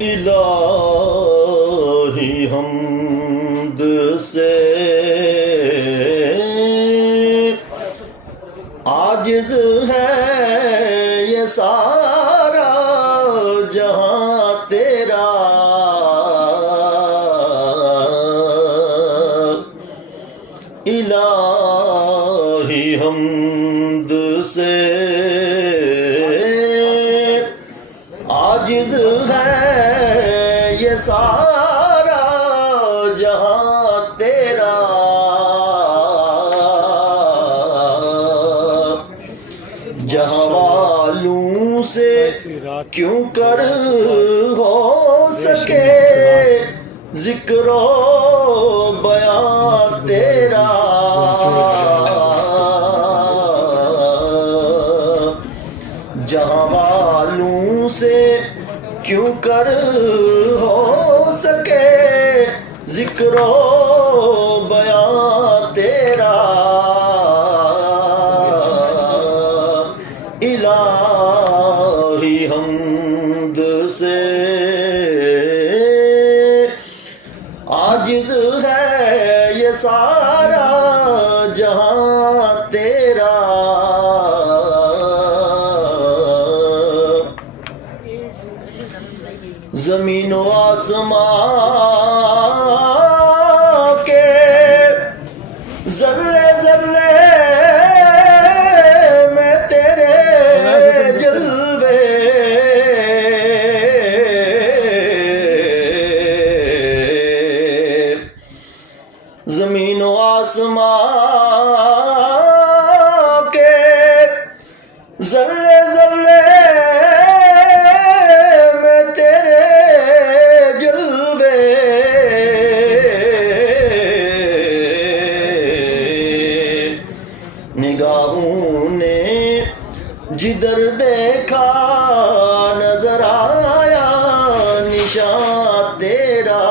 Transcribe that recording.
الہی حمد سے عاجز ہے یہ سارا جہاں تیرا، الہی حمد سے عاجز ہے یہ سارا جہاں تیرا، جہاں والوں سے کیوں کر ہو سکے ذکر و بیان تیرا، جہاں والوں سے کیوں کر ہو سکے ذکر و بیان تیرا، الہی حمد سے عاجز ہے یہ سارا جہاں تیرا، زمین و آسمان کے ذرے ذرے میں تیرے جلوے، زمین و آسمان کے ذرے ذرے میں تیرے جلوے، نگاہوں نے جدھر دیکھا نظر آیا نشان تیرا،